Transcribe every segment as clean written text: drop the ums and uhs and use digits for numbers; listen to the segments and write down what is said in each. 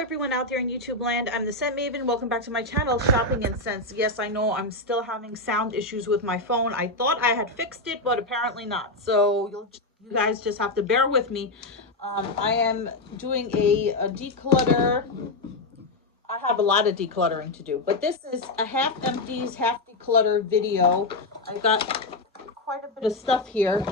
everyone out there in YouTube land. I'm the Scent Maven. Welcome back to my channel, Shopping and Scents. Yes, I know I'm still having sound issues with my phone. I thought I had fixed it, but apparently not. So you guys just have to bear with me. I am doing a declutter. I have a lot of decluttering to do, but this is a half empties, half declutter video. I've got quite a bit of stuff here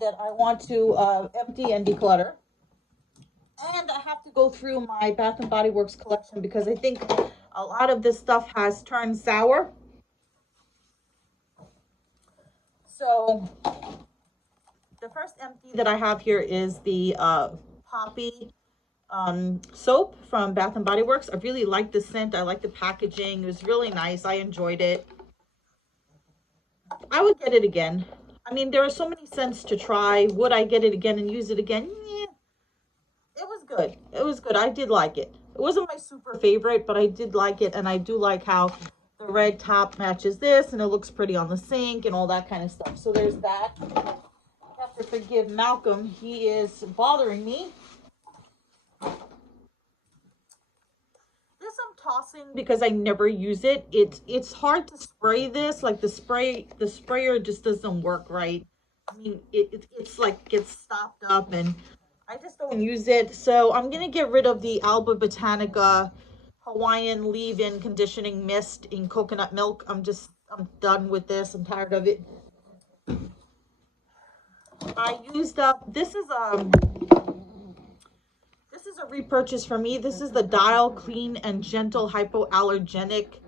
that I want to empty and declutter. And I have to go through my Bath and Body Works collection because I think a lot of this stuff has turned sour. So the first empty that I have here is the Poppy soap from Bath and Body Works. I really like the scent. I like the packaging. It was really nice. I enjoyed it. I would get it again. I mean, there are so many scents to try. Would I get it again and use it again? Yeah. It was good. It was good. I did like it. It wasn't my super favorite, but I did like it. And I do like how the red top matches this and it looks pretty on the sink and all that kind of stuff. So there's that. I have to forgive Malcolm. He is bothering me. This I'm tossing because I never use it. It's hard to spray this. Like the sprayer just doesn't work right. I mean, it's like gets stopped up and I just don't use it. So I'm going to get rid of the Alba Botanica Hawaiian leave-in conditioning mist in coconut milk. I'm done with this. I'm tired of it. I used up, this is a repurchase for me. This is the Dial Clean and Gentle Hypoallergenic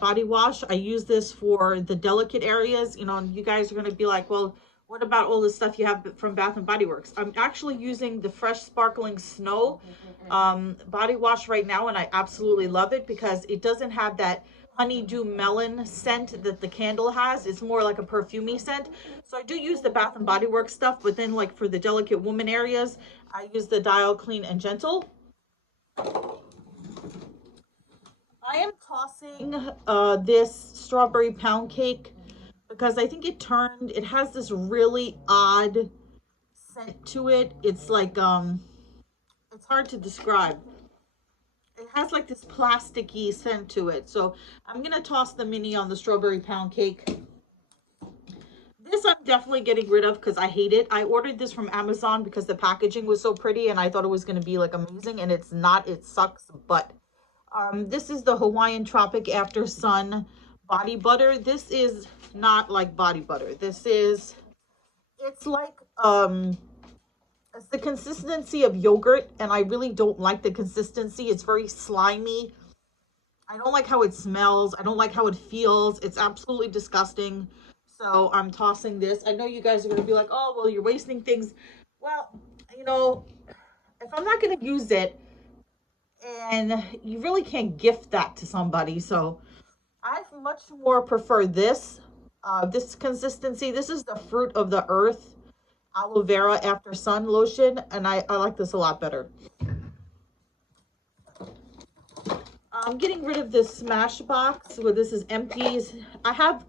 body wash. I use this for the delicate areas. You know, and you guys are going to be like, well, what about all the stuff you have from Bath and Body Works? I'm actually using the Fresh Sparkling Snow body wash right now, and I absolutely love it because it doesn't have that honeydew melon scent that the candle has. It's more like a perfumey scent. So I do use the Bath and Body Works stuff, but then like for the delicate woman areas, I use the Dial Clean and Gentle. I am tossing this strawberry pound cake because I think it has this really odd scent to it. It's like, it's hard to describe. It has like this plasticky scent to it. So I'm going to toss the mini on the strawberry pound cake. This I'm definitely getting rid of because I hate it. I ordered this from Amazon because the packaging was so pretty and I thought it was going to be like amazing, and it's not. It sucks, but this is the Hawaiian Tropic After Sun body butter. This is not like body butter. It's like it's the consistency of yogurt, and I really don't like the consistency. It's very slimy. I don't like how it smells. I don't like how it feels. It's absolutely disgusting. So I'm tossing this. I know you guys are going to be like, oh, well, you're wasting things. Well, you know, if I'm not going to use it, and you really can't gift that to somebody. So I much more prefer this, this consistency. This is the Fruit of the Earth Aloe Vera After Sun lotion, and I like this a lot better. I'm getting rid of this Smash box where this is empties. I have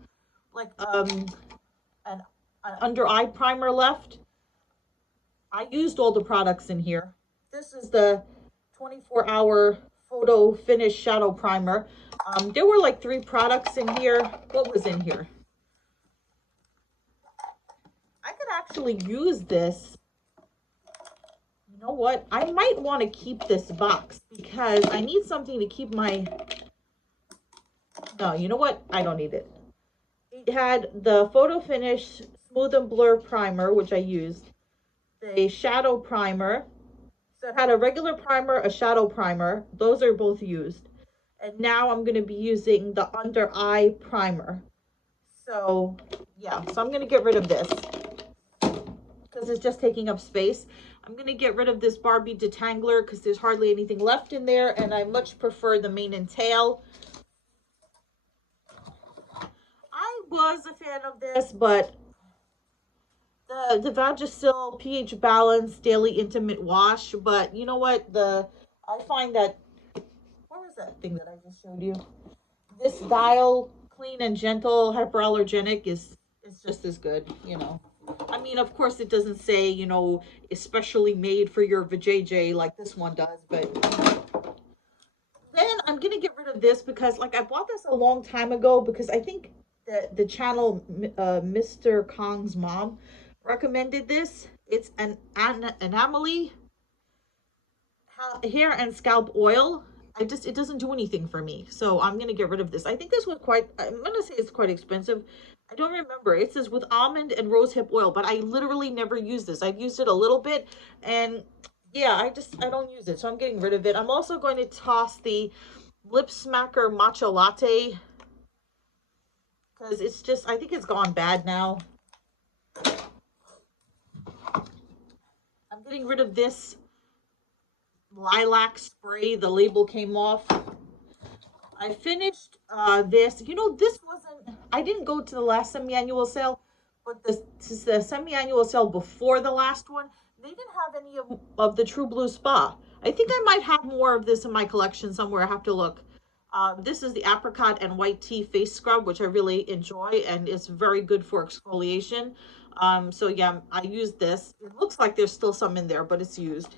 like an under eye primer left. I used all the products in here. This is the 24-hour photo finish shadow primer. There were like 3 products in here. What was in here? I could actually use this. You know what? I might want to keep this box because I need something to keep my... No, you know what? I don't need it. It had the Photo Finish Smooth and Blur Primer, which I used. The Shadow Primer. So it had a regular primer, a shadow primer. Those are both used. And now I'm going to be using the under eye primer. So, yeah. So I'm going to get rid of this because it's just taking up space. I'm going to get rid of this Barbie detangler because there's hardly anything left in there, and I much prefer the mane and tail. I was a fan of this, but the Vagisil pH Balance Daily Intimate Wash, but you know what? I find that, what was that thing that I just showed you? This Dial Clean and Gentle Hypoallergenic is just as good, you know. I mean, of course, it doesn't say, you know, especially made for your vajayjay like this one does, but then I'm gonna get rid of this because, like, I bought this a long time ago because I think the channel Mr. Kong's mom recommended this. It's an anomaly hair and scalp oil. It doesn't do anything for me, so I'm gonna get rid of this. I think this was quite, I'm gonna say it's quite expensive. I don't remember. It says with almond and rosehip oil, but I literally never use this. I've used it a little bit, and yeah, I don't use it, so I'm getting rid of it. I'm also going to toss the lip smacker matcha latte because it's just, I think it's gone bad now. I'm getting rid of this lilac spray. The label came off. I finished this. You know, this wasn't, I didn't go to the last semi-annual sale, but this is the semi-annual sale before the last one. They didn't have any of the True Blue Spa. I think I might have more of this in my collection somewhere. I have to look. This is the apricot and white tea face scrub, which I really enjoy, and it's very good for exfoliation. So yeah, I used this. It looks like there's still some in there, but it's used.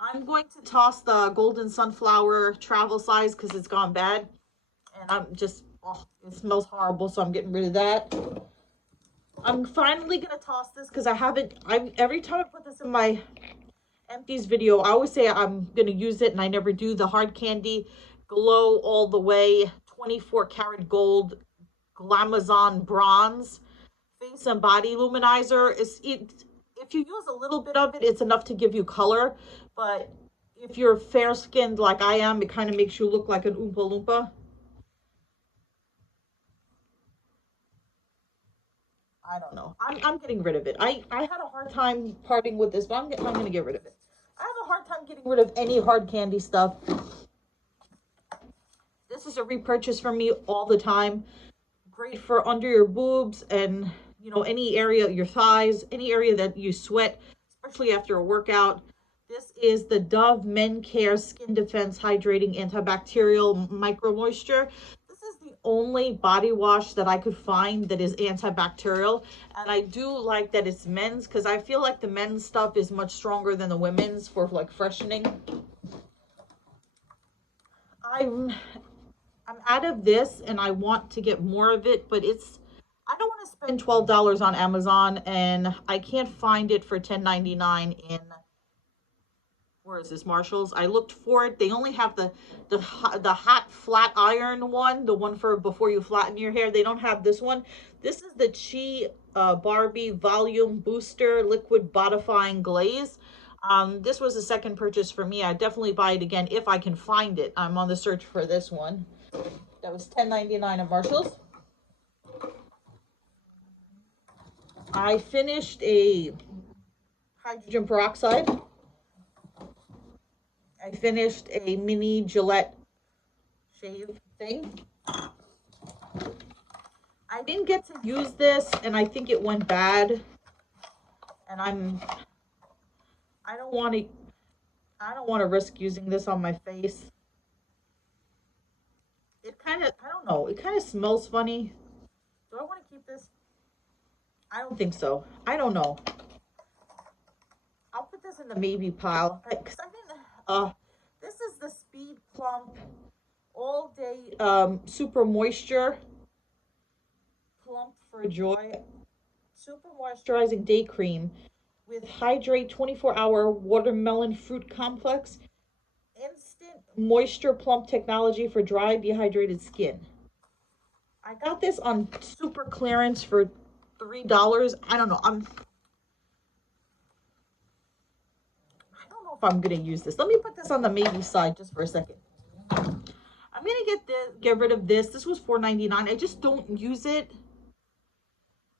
I'm going to toss the Golden Sunflower travel size because it's gone bad. And I'm just, oh, it smells horrible, so I'm getting rid of that. I'm finally going to toss this because every time I put this in my empties video, I always say I'm going to use it and I never do. The Hard Candy Glow All the Way 24 karat gold Glamazon bronze face and body luminizer. If you use a little bit of it, it's enough to give you color. But if you're fair skinned like I am, it kind of makes you look like an Oompa Loompa. I don't know. I'm getting rid of it. I had a hard time parting with this, but I'm going to get rid of it. I have a hard time getting rid of any hard candy stuff. This is a repurchase for me all the time. Great for under your boobs and, you know, any area, your thighs, any area that you sweat, especially after a workout. This is the Dove Men Care Skin Defense Hydrating Antibacterial Micro Moisture. This is the only body wash that I could find that is antibacterial. And I do like that it's men's because I feel like the men's stuff is much stronger than the women's for like freshening. I'm out of this and I want to get more of it, but I don't want to spend $12 on Amazon and I can't find it for $10.99 in, where is this, Marshalls. I looked for it. They only have the hot flat iron one, the one for before you flatten your hair. They don't have this one. This is the Chi Barbie Volume Booster Liquid Bodifying Glaze. This was a second purchase for me. I definitely buy it again if I can find it. I'm on the search for this one. That was $10.99 at Marshalls. I finished a hydrogen peroxide. I finished a mini Gillette shave thing. I didn't get to use this and I think it went bad. And I don't want to risk using this on my face. It kind of, I don't know, it kind of smells funny. Do I want to keep this? I don't think so. I don't know. I'll put this in the maybe pile because I think this is the Speed Plump All Day Super Moisture Plump for Joy Super Moisturizing Day Cream with Hydrate 24-hour Watermelon Fruit Complex Instant Moisture Plump Technology for dry, dehydrated skin. I got this on super clearance for $3. I don't know. I don't know if I'm gonna use this. Let me put this on the maybe side just for a second. I'm gonna get rid of this. This was $4.99. I just don't use it.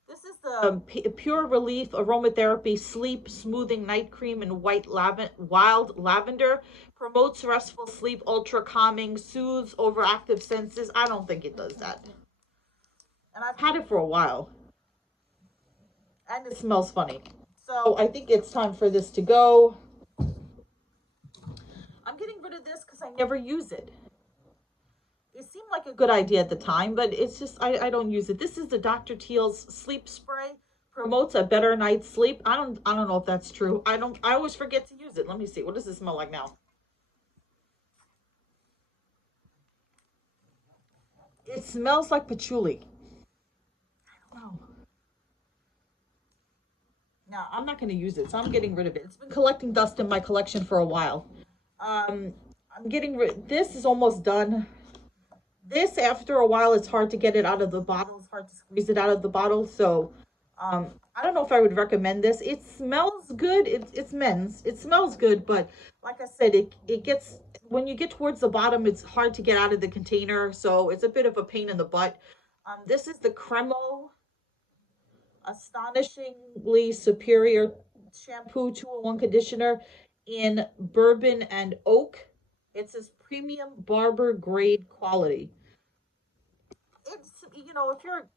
This is the Pure Relief Aromatherapy Sleep Smoothing Night Cream in Wild Lavender. Promotes restful sleep, ultra calming, soothes overactive senses. I don't think it does that. And I've had it for a while. And it smells funny. So I think it's time for this to go. I'm getting rid of this because I never use it. it seemed like a good idea at the time, but it's just I don't use it. This is the Dr. Teal's sleep spray. Promotes a better night's sleep. I don't know if that's true. I always forget to use it. Let me see. What does it smell like now? It smells like patchouli. I don't know. No, I'm not going to use it, so I'm getting rid of it. It's been collecting dust in my collection for a while. I'm getting rid. This is almost done. This, after a while, it's hard to get it out of the bottle. It's hard to squeeze it out of the bottle. So, I don't know if I would recommend this. It smells good. It's men's. It smells good, but like I said, it gets, when you get towards the bottom, it's hard to get out of the container. So it's a bit of a pain in the butt. This is the Cremo Astonishingly Superior Shampoo 2-in-1 Conditioner in bourbon and oak. It says premium barber grade quality. It's, you know, if you're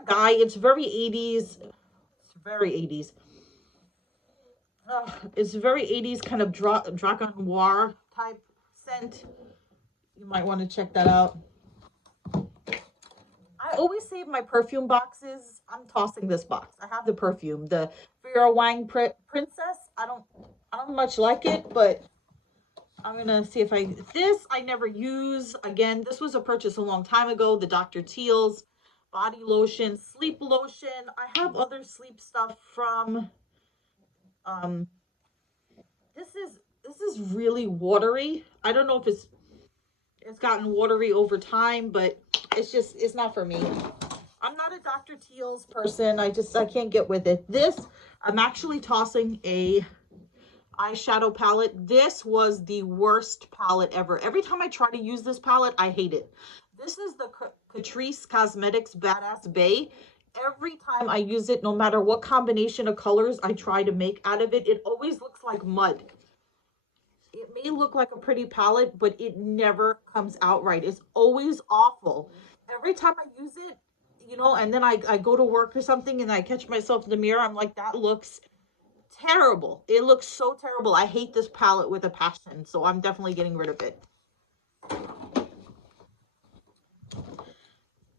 a guy, it's very 80s. It's very 80s. It's very 80s kind of Dragon Noir type scent. You might want to check that out. I always save my perfume boxes. I'm tossing this box. I have the perfume, the Vera Wang Princess. I don't much like it, but I'm gonna see if this I never use. Again, this was a purchase a long time ago. The Dr. Teal's body lotion, sleep lotion. I have other sleep stuff from. This is really watery. I don't know if it's gotten watery over time, but it's not for me. I'm not a Dr. Teal's person. I can't get with it. This, I'm actually tossing a eyeshadow palette. This was the worst palette ever. Every time I try to use this palette, I hate it. This is the Catrice Cosmetics Badass Bay. Every time I use it, no matter what combination of colors I try to make out of it, it always looks like mud. It may look like a pretty palette, but it never comes out right. It's always awful. Every time I use it, you know, and then I go to work or something and I catch myself in the mirror, I'm like, that looks terrible. It looks so terrible. I hate this palette with a passion, so I'm definitely getting rid of it.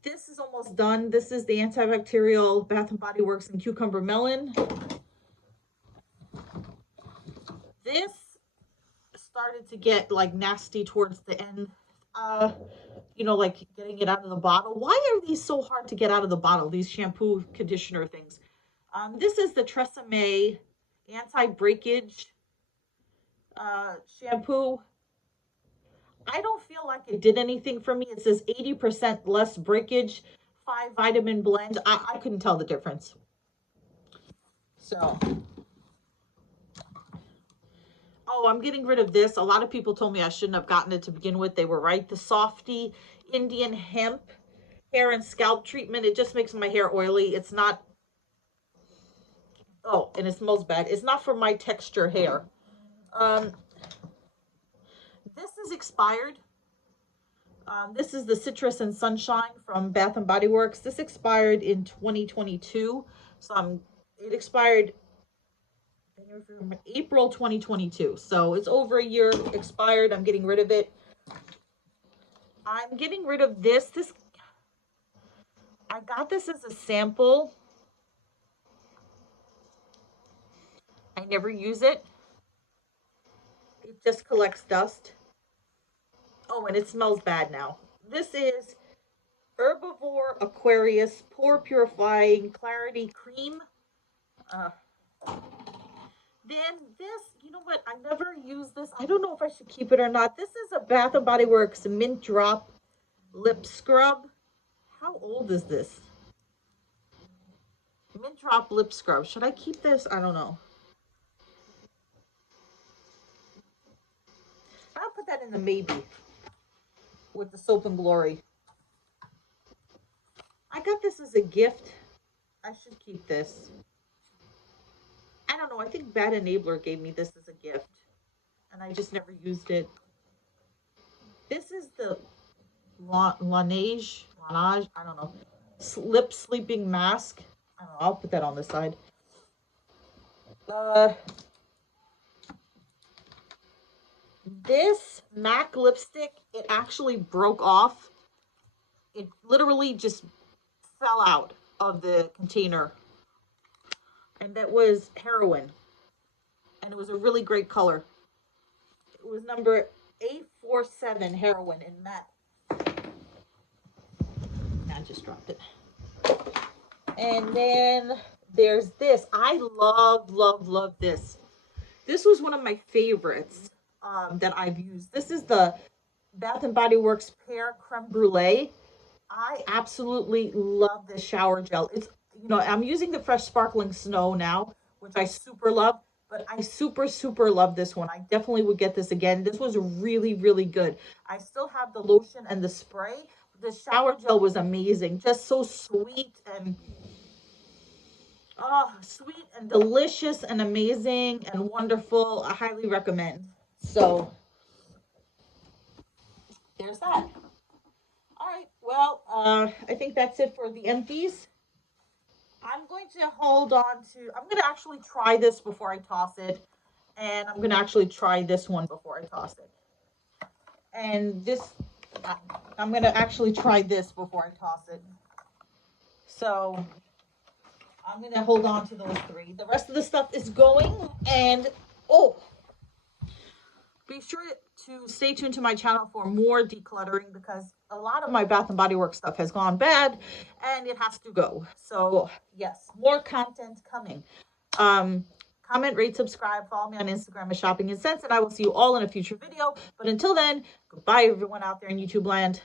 This is almost done. This is the antibacterial Bath and Body Works and Cucumber Melon. This started to get like nasty towards the end. You know, like getting it out of the bottle. Why are these so hard to get out of the bottle? These shampoo conditioner things. This is the Tresemme anti-breakage shampoo. I don't feel like it did anything for me. It says 80% less breakage, 5 vitamin blend. I couldn't tell the difference. So, oh, I'm getting rid of this. A lot of people told me I shouldn't have gotten it to begin with. They were right. The Softy Indian Hemp Hair and Scalp Treatment. It just makes my hair oily. It's not, oh, and it smells bad. It's not for my texture hair. This is expired. This is the Citrus and Sunshine from Bath and Body Works. This expired in 2022. So it expired in April 2022. So it's over a year expired. I'm getting rid of it. I'm getting rid of this. I got this as a sample. I never use it. It just collects dust. Oh, and it smells bad now. This is Herbivore Aquarius Pore Purifying Clarity Cream. Then this, you know what? I never use this. I don't know if I should keep it or not. This is a Bath and Body Works Mint Drop Lip Scrub. How old is this? Mint Drop Lip Scrub. Should I keep this? I don't know. I'll put that in the maybe with the Soap and Glory. I got this as a gift. I should keep this. I don't know. I think Bad Enabler gave me this as a gift, and I just never used it. This is the Laneige. I don't know. Lip Sleeping Mask. I don't know. I'll put that on the side. This MAC lipstick, it actually broke off. It literally just fell out of the container. And that was Heroin. And it was a really great color. It was number 847 Heroin in matte. I just dropped it. And then there's this. I love this. This was one of my favorites that I've used. This is the Bath and Body Works Pear Creme Brulee. I absolutely love this shower gel. It's, you know, I'm using the Fresh Sparkling Snow now, which I super love, but I super love this one. I definitely would get this again. This was really good. I still have the lotion and the spray. The shower gel was amazing. Just so sweet and sweet and delicious and amazing and wonderful. I highly recommend. So there's that. All right, well, I think that's it for the empties. I'm going to I'm going to actually try this before I toss it. And I'm going to actually try this one before I toss it. And I'm going to actually try this before I toss it. So I'm going to hold on to those three. The rest of the stuff is going. And, be sure to stay tuned to my channel for more decluttering, because a lot of my Bath and Body Works stuff has gone bad and it has to go. So yes, more content coming. Comment, rate, subscribe, follow me on Instagram at Shopping and Sense, and I will see you all in a future video. But until then, goodbye everyone out there in YouTube land.